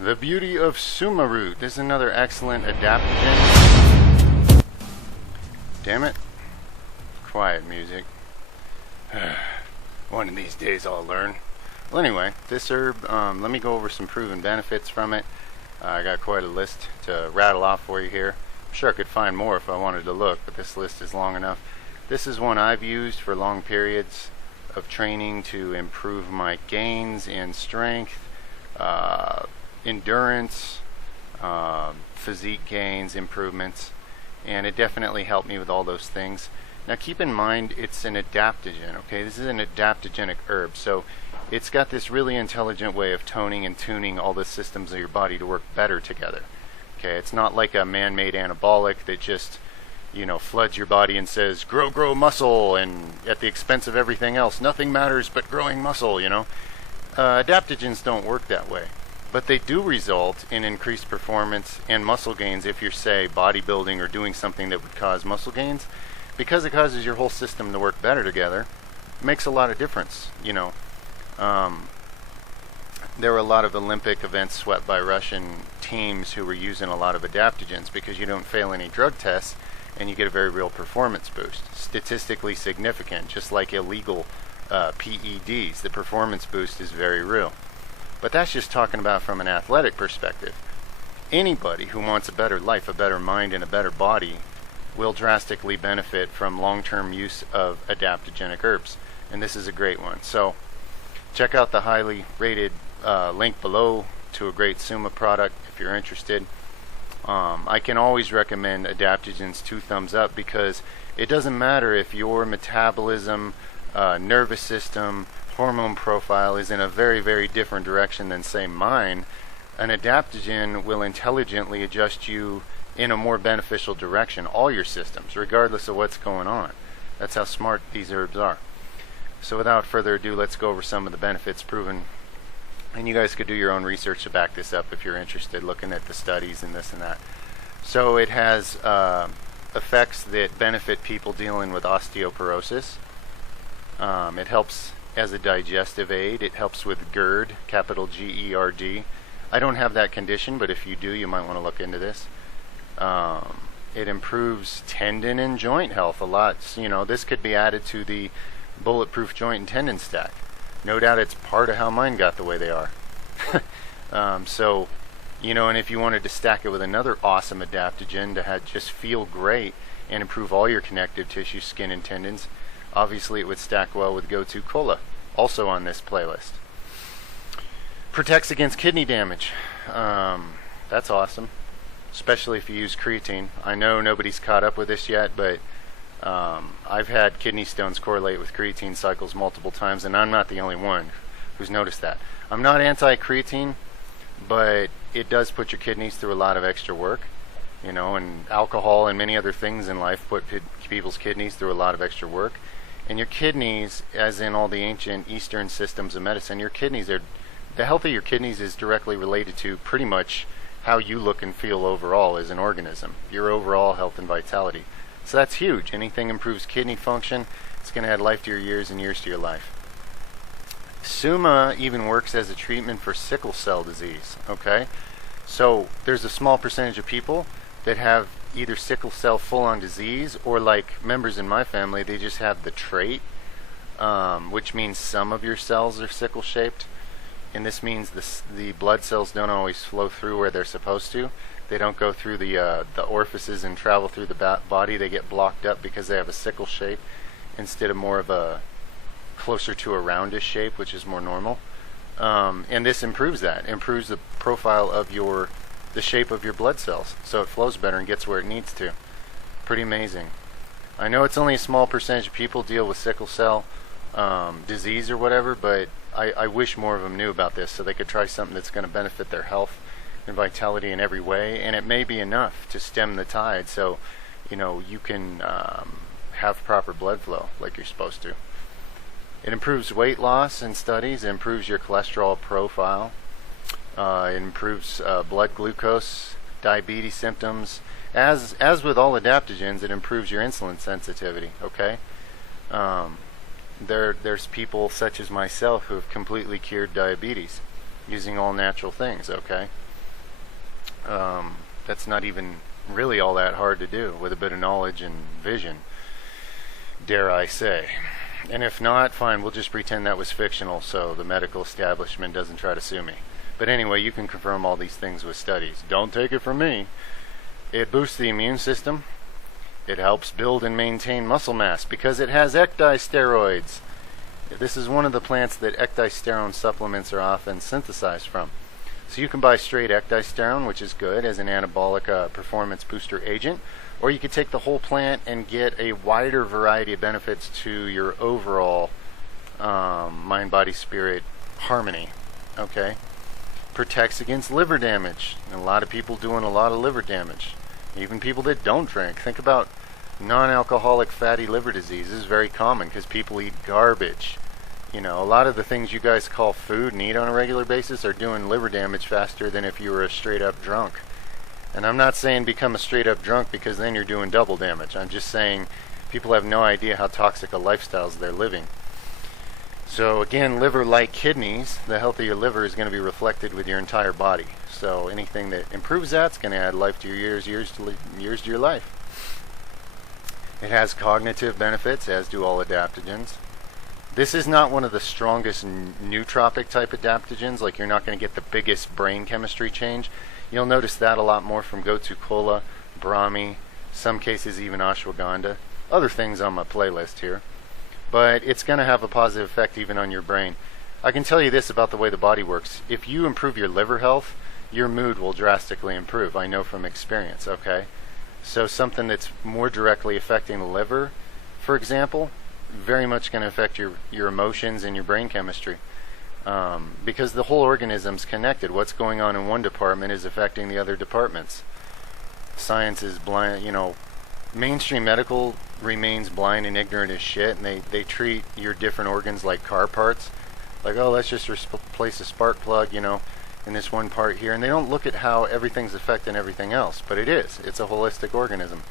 The beauty of Suma root. This is another excellent adaptogen. Damn it. Quiet music. One of these days I'll learn. Well, anyway, this herb, let me go over some proven benefits from it. I got quite a list to rattle off for you here. I'm sure I could find more if I wanted to look, but this list is long enough. This is one I've used for long periods of training to improve my gains in strength, endurance, physique gains, improvements, and it definitely helped me with all those things. Now keep in mind it's an adaptogen, okay? This is an adaptogenic herb, so it's got this really intelligent way of toning and tuning all the systems of your body to work better together. Okay, it's not like a man-made anabolic that just, you know, floods your body and says, grow muscle, and at the expense of everything else, nothing matters but growing muscle, you know. Adaptogens don't work that way, but they do result in increased performance and muscle gains if you're, say, bodybuilding or doing something that would cause muscle gains. Because it causes your whole system to work better together, it makes a lot of difference, you know. There were a lot of Olympic events swept by Russian teams who were using a lot of adaptogens because you don't fail any drug tests and you get a very real performance boost. Statistically significant, just like illegal PEDs. The performance boost is very real. But that's just talking about from an athletic perspective. Anybody who wants a better life, a better mind, and a better body will drastically benefit from long-term use of adaptogenic herbs. And this is a great one. So check out the highly rated link below to a great Suma product if you're interested. I can always recommend adaptogens 2 thumbs up because it doesn't matter if your metabolism, nervous system, hormone profile is in a very, very different direction than, say, mine. An adaptogen will intelligently adjust you in a more beneficial direction, all your systems, regardless of what's going on. That's how smart these herbs are. So without further ado, let's go over some of the benefits proven. And you guys could do your own research to back this up if you're interested, looking at the studies and this and that. So it has effects that benefit people dealing with osteoporosis. It helps as a digestive aid. It helps with GERD, capital G-E-R-D. I don't have that condition, but if you do, you might want to look into this. It improves tendon and joint health a lot. So, you know, this could be added to the bulletproof joint and tendon stack. No doubt it's part of how mine got the way they are. So, you know, and if you wanted to stack it with another awesome adaptogen to just feel great and improve all your connective tissue, skin, and tendons, obviously it would stack well with Go-To Cola, also on this playlist. Protects against kidney damage. That's awesome, especially if you use creatine. I know nobody's caught up with this yet, but I've had kidney stones correlate with creatine cycles multiple times, and I'm not the only one who's noticed that. I'm not anti-creatine, but it does put your kidneys through a lot of extra work, you know, and alcohol and many other things in life put people's kidneys through a lot of extra work. And your kidneys, as in all the ancient Eastern systems of medicine, your kidneys are, the health of your kidneys is directly related to pretty much how you look and feel overall as an organism, your overall health and vitality. So that's huge. Anything improves kidney function, it's going to add life to your years and years to your life. Suma even works as a treatment for sickle cell disease, okay? So there's a small percentage of people that have either sickle cell full-on disease or, like members in my family, they just have the trait, which means some of your cells are sickle-shaped. And this means the blood cells don't always flow through where they're supposed to. They don't go through the orifices and travel through the body. They get blocked up because they have a sickle shape instead of more of a closer to a roundish shape, which is more normal. And this improves that. Improves the profile of the shape of your blood cells, so it flows better and gets where it needs to. Pretty amazing. I know it's only a small percentage of people deal with sickle cell disease or whatever, but I wish more of them knew about this so they could try something that's going to benefit their health and vitality in every way, and it may be enough to stem the tide so, you know, you can have proper blood flow like you're supposed to. It improves weight loss in studies. It improves your cholesterol profile. It improves blood glucose, diabetes symptoms. As with all adaptogens, it improves your insulin sensitivity, okay? There's people such as myself who have completely cured diabetes using all natural things, okay? That's not even really all that hard to do with a bit of knowledge and vision, dare I say. And if not, fine, we'll just pretend that was fictional so the medical establishment doesn't try to sue me. But anyway, you can confirm all these things with studies. Don't take it from me. It boosts the immune system. It helps build and maintain muscle mass because it has ecdysteroids. This is one of the plants that ecdysterone supplements are often synthesized from. So you can buy straight ecdysterone, which is good as an anabolic performance booster agent, or you could take the whole plant and get a wider variety of benefits to your overall mind, body, spirit harmony. Okay? Protects against liver damage. And a lot of people doing a lot of liver damage. Even people that don't drink. Think about non-alcoholic fatty liver disease. This is very common because people eat garbage. You know, a lot of the things you guys call food and eat on a regular basis are doing liver damage faster than if you were a straight up drunk. And I'm not saying become a straight up drunk because then you're doing double damage. I'm just saying people have no idea how toxic a lifestyle they're living. So again, liver like kidneys, the healthier liver is going to be reflected with your entire body. So anything that improves that's going to add life to your years to your life. It has cognitive benefits, as do all adaptogens. This is not one of the strongest nootropic type adaptogens, like you're not going to get the biggest brain chemistry change. You'll notice that a lot more from Gotu Kola, Brahmi, some cases even ashwagandha, other things on my playlist here. But it's going to have a positive effect even on your brain. I can tell you this about the way the body works. If you improve your liver health, your mood will drastically improve. I know from experience, okay? So something that's more directly affecting the liver, for example, very much going to affect your emotions and your brain chemistry. Because the whole organism's connected. What's going on in one department is affecting the other departments. Science is blind, you know, mainstream medical remains blind and ignorant as shit, and they treat your different organs like car parts. Like, oh, let's just replace a spark plug, you know, in this one part here. And they don't look at how everything's affecting everything else. But it is. It's a holistic organism.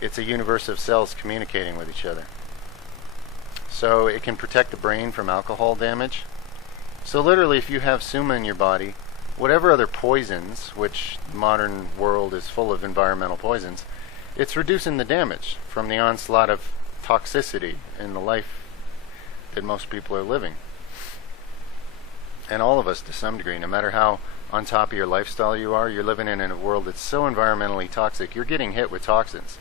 It's a universe of cells communicating with each other. So it can protect the brain from alcohol damage. So literally, if you have Suma in your body, whatever other poisons, which the modern world is full of environmental poisons, it's reducing the damage from the onslaught of toxicity in the life that most people are living. And all of us to some degree, no matter how on top of your lifestyle you are, you're living in a world that's so environmentally toxic, you're getting hit with toxins,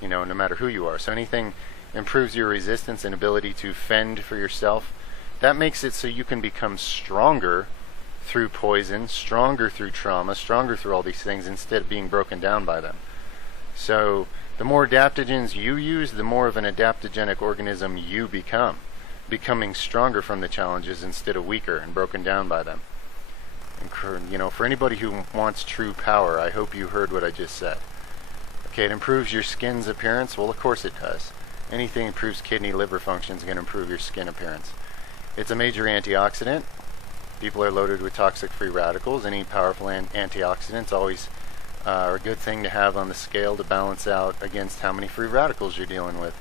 you know, no matter who you are. So anything improves your resistance and ability to fend for yourself. That makes it so you can become stronger through poison, stronger through trauma, stronger through all these things instead of being broken down by them. So the more adaptogens you use, the more of an adaptogenic organism you become, becoming stronger from the challenges instead of weaker and broken down by them. And, you know, for anybody who wants true power, I hope you heard what I just said. Okay, it improves your skin's appearance. Well, of course it does. Anything improves kidney, liver function is going to improve your skin appearance. It's a major antioxidant. People are loaded with toxic free radicals. Any powerful antioxidants always are a good thing to have on the scale to balance out against how many free radicals you're dealing with.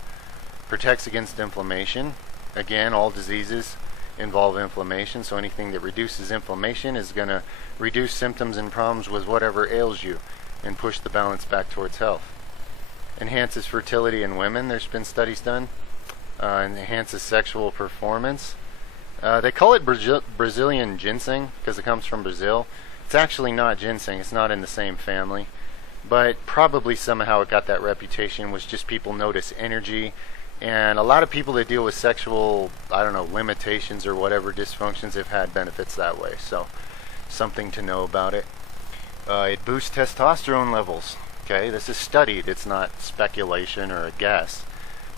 Protects against inflammation. Again, all diseases involve inflammation, so anything that reduces inflammation is going to reduce symptoms and problems with whatever ails you and push the balance back towards health. Enhances fertility in women. There's been studies done. Enhances sexual performance. They call it Brazilian ginseng because it comes from Brazil. It's actually not ginseng. It's not in the same family. But probably somehow it got that reputation, was just people notice energy. And a lot of people that deal with sexual, I don't know, limitations or whatever dysfunctions have had benefits that way. So something to know about it. It boosts testosterone levels. Okay, this is studied. It's not speculation or a guess.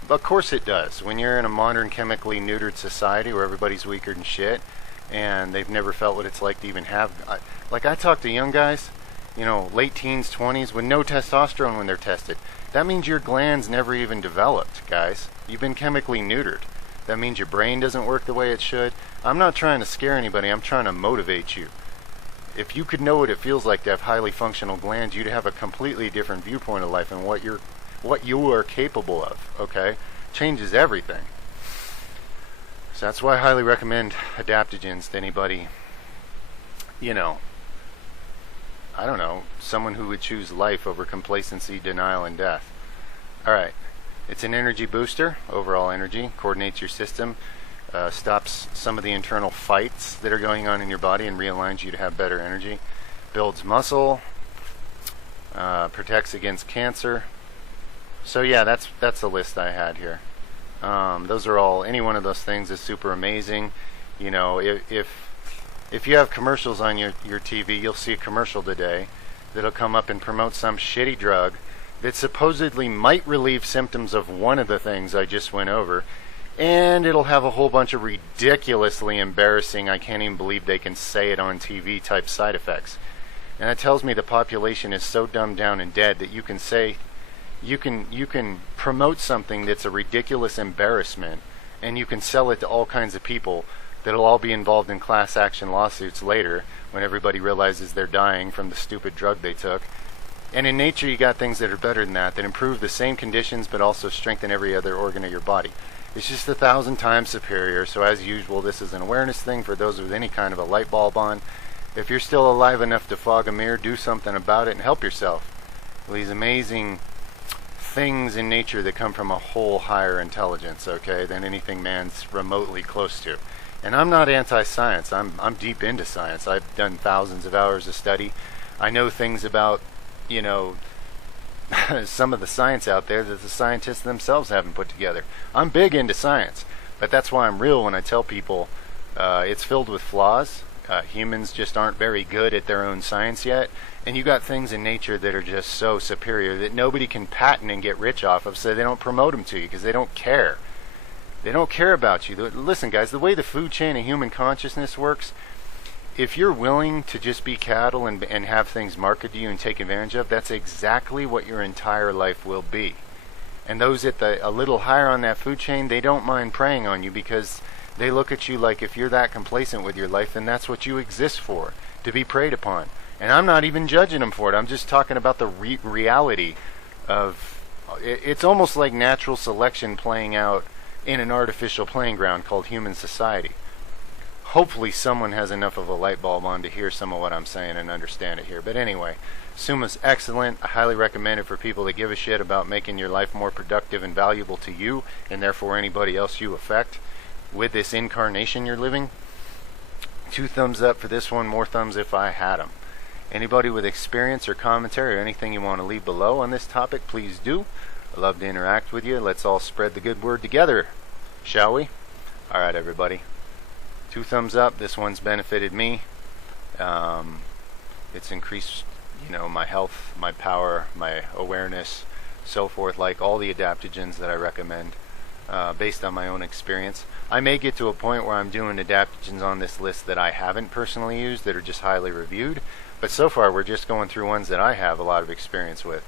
But of course it does. When you're in a modern chemically neutered society where everybody's weaker than shit and they've never felt what it's like to even have... Like I talk to young guys, you know, late teens, 20s, with no testosterone when they're tested. That means your glands never even developed, guys. You've been chemically neutered. That means your brain doesn't work the way it should. I'm not trying to scare anybody. I'm trying to motivate you. If you could know what it feels like to have highly functional glands, you'd have a completely different viewpoint of life and what you are capable of, okay? Changes everything. So that's why I highly recommend adaptogens to anybody, you know, I don't know, someone who would choose life over complacency, denial, and death. Alright, it's an energy booster, overall energy, coordinates your system, stops some of the internal fights that are going on in your body and realigns you to have better energy, builds muscle, protects against cancer. So yeah, that's the list I had here. Those are all, any one of those things is super amazing. You know, if you have commercials on your TV, you'll see a commercial today that'll come up and promote some shitty drug that supposedly might relieve symptoms of one of the things I just went over, and it'll have a whole bunch of ridiculously embarrassing, I can't even believe they can say it on TV type side effects. And that tells me the population is so dumbed down and dead that you can say, you can promote something that's a ridiculous embarrassment, and you can sell it to all kinds of people that'll all be involved in class action lawsuits later when everybody realizes they're dying from the stupid drug they took. And in nature, you got things that are better than that improve the same conditions but also strengthen every other organ of your body. It's just 1,000 times superior. So as usual, this is an awareness thing for those with any kind of a light bulb on. If you're still alive enough to fog a mirror, do something about it and help yourself. These amazing things in nature that come from a whole higher intelligence, okay, than anything man's remotely close to. And I'm not anti-science. I'm deep into science. I've done thousands of hours of study. I know things about, you know, some of the science out there that the scientists themselves haven't put together. I'm big into science, but that's why I'm real when I tell people it's filled with flaws. Humans just aren't very good at their own science yet, and you got things in nature that are just so superior that nobody can patent and get rich off of, so they don't promote them to you because they don't care. They don't care about you. Listen, guys, the way the food chain of human consciousness works, if you're willing to just be cattle and have things marketed to you and take advantage of, that's exactly what your entire life will be. And those at a little higher on that food chain, they don't mind preying on you because they look at you like if you're that complacent with your life, then that's what you exist for, to be preyed upon. And I'm not even judging them for it. I'm just talking about the reality of, it's almost like natural selection playing out in an artificial playing ground called human society. Hopefully someone has enough of a light bulb on to hear some of what I'm saying and understand it here. But anyway, Summa's excellent. I highly recommend it for people that give a shit about making your life more productive and valuable to you, and therefore anybody else you affect with this incarnation you're living. 2 thumbs up for this one, more thumbs if I had them. Anybody with experience or commentary or anything you want to leave below on this topic, please do. I'd love to interact with you. Let's all spread the good word together, shall we? Alright, everybody. 2 thumbs up. This one's benefited me. It's increased, you know, my health, my power, my awareness, so forth, like all the adaptogens that I recommend based on my own experience. I may get to a point where I'm doing adaptogens on this list that I haven't personally used that are just highly reviewed, but so far we're just going through ones that I have a lot of experience with.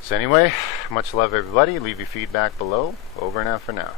So anyway, much love everybody. Leave your feedback below. Over and out for now.